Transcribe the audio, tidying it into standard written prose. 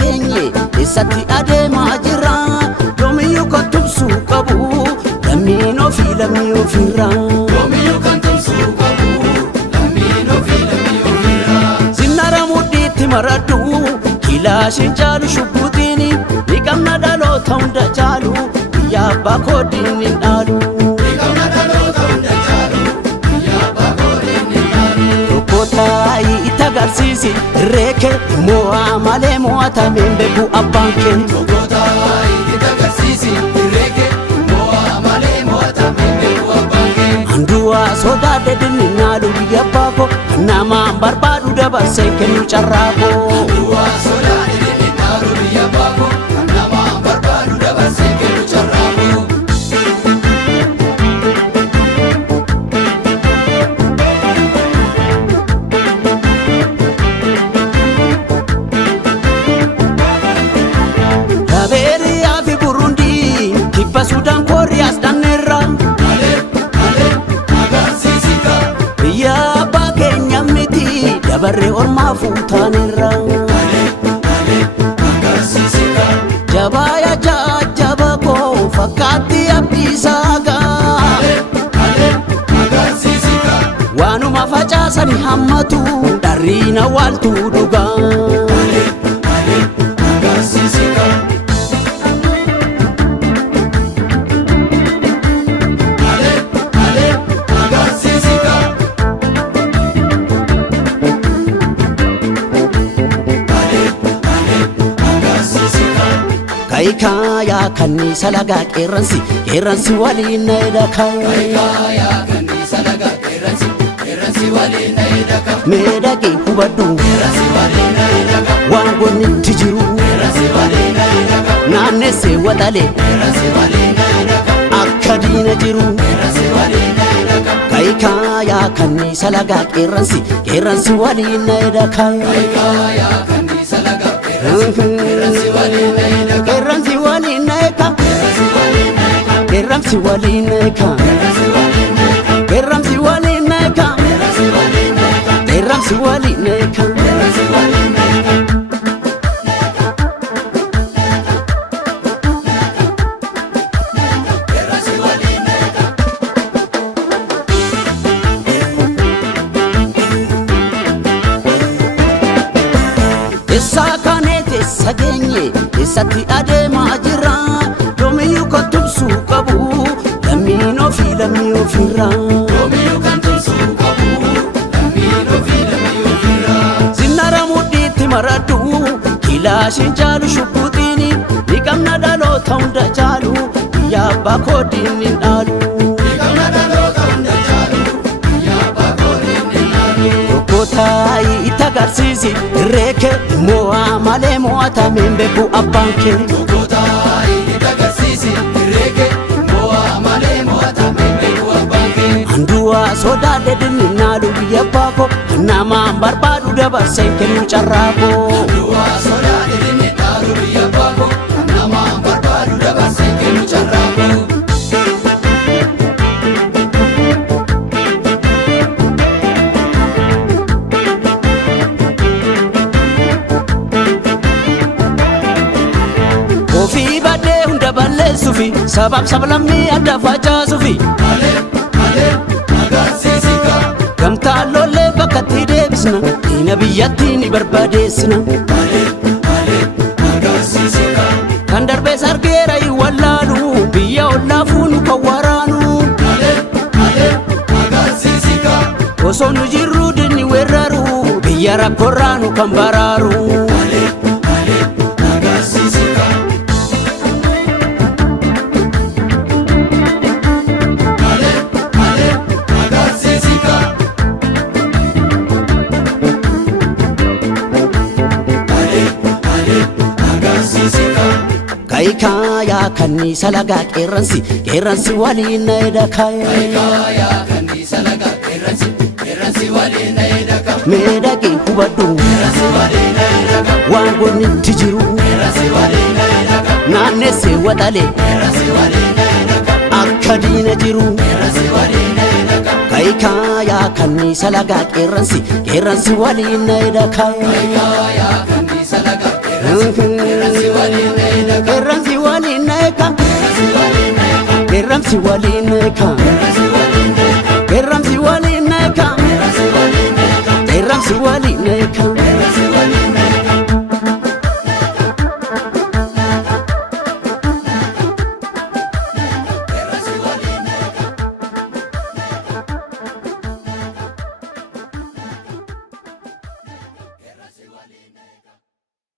geenye eessatti adeemaa jirra yoomiyyuu kan tumsuu qabu lammiin ofii lammii ofirraa yoomiyyuu kan tumsuu qabu lammiin ofii lammii ofirraa sinnara mudhiitti maradhu kilaashin caalu shubbuutiini ni qabna dhaloota hunda caalu biyya abbaa koodiin hin dhaalu itti agarsiisi reeke mo'aa malee mo'atameen beeku abbaan kee itti agarsiisi reeke mo'aa malee mo'atameen beeku abbaan kee handu'aa sodaadhe dinni naalu biyya abbaa koo kan namaan barbaadu dabarsee kennu carraa koo handu'aa sodaadhe dinni naalu biyya abbaa koo kan namaan barbaadu dabarsee kennu carraa koo Sudan Koreas danerra agarsiisika biyya abbaa keenya miti dabarre ormaa fuutanerra agarsiisika jabaaya jajjaba koo fakkaatti abdiisaaga agarsiisika waanuma facaasani hammatu dharriina waaltuu dhugaa agarsiisika Kaikaya kanisa laga keransi waliin na edaka Kaikaya kanisa laga keransi waliin na edaka Medaki hubadhu keransi waliin na edaka Wangoni tijiru keransi waliin na edaka Naannese wadale keransi waliin na edaka akka diina jiru keransi waliin na edaka Kaikaya kanisa laga keransi waliin na edaka Kaikaya kanisa laga keransi waliin na edaka Keransi waliin na eka Keransi waliin na eka Keransi waliin na eka Keransi waliin na eka Sakanete sageenye eessatti adeemaa jirra yoomiyyuu kan tumsuu qabu lammiin ofii lammii ofirraa yoomiyyuu kan tumsuu qabu lammiin ofii lammii ofirraa sinnara mudhiitti maradhu kilaashin caalu shubbuutiini ni qabna dhaloota hunda caalu biyya abbaa koodiin hin dhaalu itti agarsiisi reeke mo'aa malee mo'atameen beeku abbaan kee itti agarsiisi reeke mo'aa malee mo'atameen beeku abbaan kee handu'aa sodaadhe dinni naalu biyya abbaa koo kan namaan barbaadu dabarsee kennu carraa koo handu'aa sodaadhe dinni naalu biyya abbaa koo kan namaan barbaadu dabarsee kennu carraa koo ofii badee hunda balleessuufi sabab sablammii adda facaasuufi agarsiisika gamtaan lollee bakkatti deebisna diina biyyattii ni barbaadeessina agarsiisika kan darbees argeera hin wallaalu biyya ollaafuu nu kan waraanu agarsiisika osoo nu jirru dinni weerraru biyya rakkoorraa nu kan baraaru agarsiisika Kaikaya kanisa laga keransi waliin na edaka Kaikaya kanisa laga keransi waliin na edaka Medaki hubadhu keransi waliin na edaka Wangoni tijiru keransi waliin na edaka naannese wadale keransi waliin na edaka akka diina jiru keransi waliin na edaka Kaikaya kanisa laga keransi waliin na edaka Kaikaya kanisa laga Qeerransi waliin neeka Qeerransi waliin neeka Qeerransi waliin neeka Qeerransi waliin neeka